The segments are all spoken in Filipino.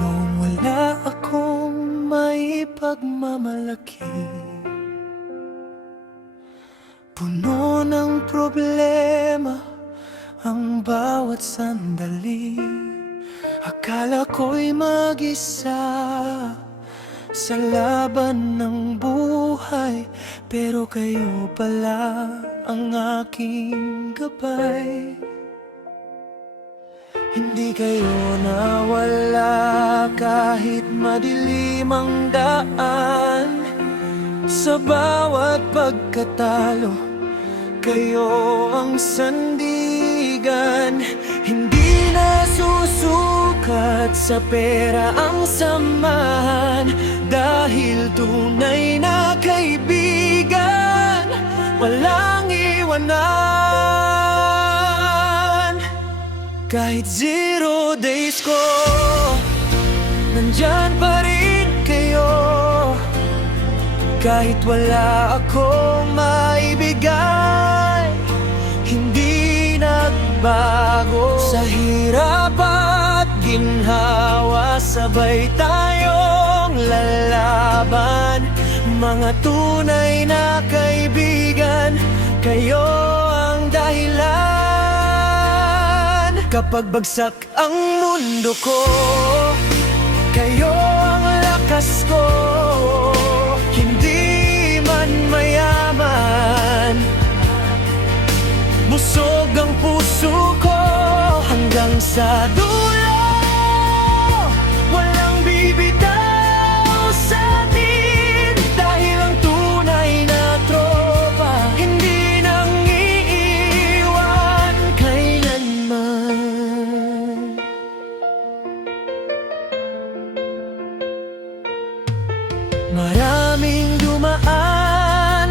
Noong wala akong may pagmamalaki, puno ng problema ang bawat sandali. Akala ko'y mag-isa sa laban ng buhay, pero kayo pala ang aking gabay. Hindi kayo nawala kahit madilim ang daan. Sa bawat pagkatalo, kayo ang sandigan. Hindi na susukat sa pera ang samahan, dahil tunay na kaibigan walang iwanan. Kahit 0 days ko, nandyan pa rin kayo. Kahit wala akong maibigay, hindi nagbago. Sa hirap at ginhawa, sabay tayong lalaban. Mga tunay na kaibigan, kayo ang dahilan. Kapag bagsak ang mundo ko, kayo ang lakas ko. Hindi man mayaman, busog ang puso ko. Hanggang sa dulo, walang bibitaw sa atin. Dahil ang tunay na tropa hindi nang iiwan kailanman. Maraming dumaan,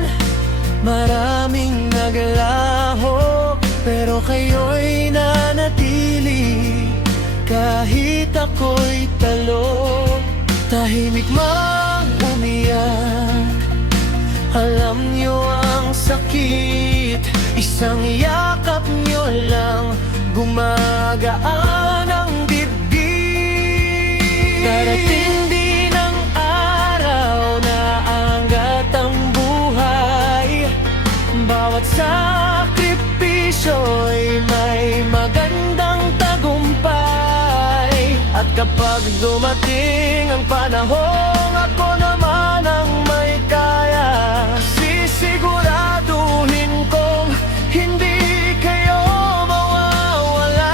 maraming naglaho, pero kayo'y nanatili. Kahit ako'y talo, tahimik mang umiyak, alam niyo ang sakit. Isang yakap niyo lang, gumagaan ang dibdib. Darating din ang araw na angat ang buhay. Bawat sakripisyo'y may magandang tagumpay. At kapag dumating ang panahong ako naman ang may kaya, sisiguraduhin kong hindi kayo mawawala.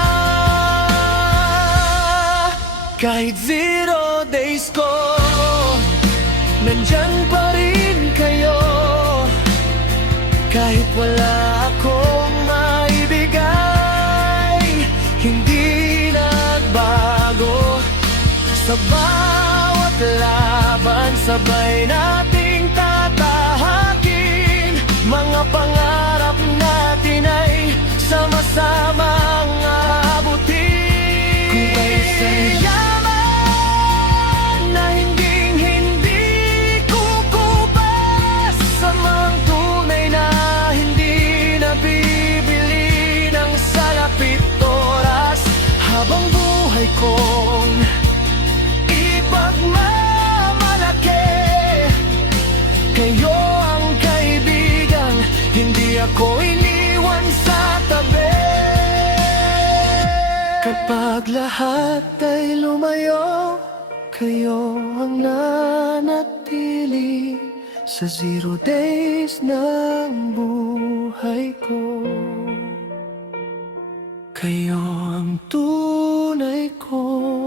Kahit 0 days ko, nandyan pa rin kayo. Kahit wala akong maibigay, hindi nagbago. Sa bawat laban, sabay nating tatahakin. Mga pangarap natin ay sama-samang abutin. Kung may yaman na hinding-hindi kukupas, sa mga tunay na hindi nabibili ng salapit oras. Habang buhay kong ipagmamalaki, kayo ang kaibigan, hindi ako iniwan sa tabi. Kapag lahat ay lumayo, kayo ang nanatili. Sa 0 days ng buhay ko, kayo ang tunay ko.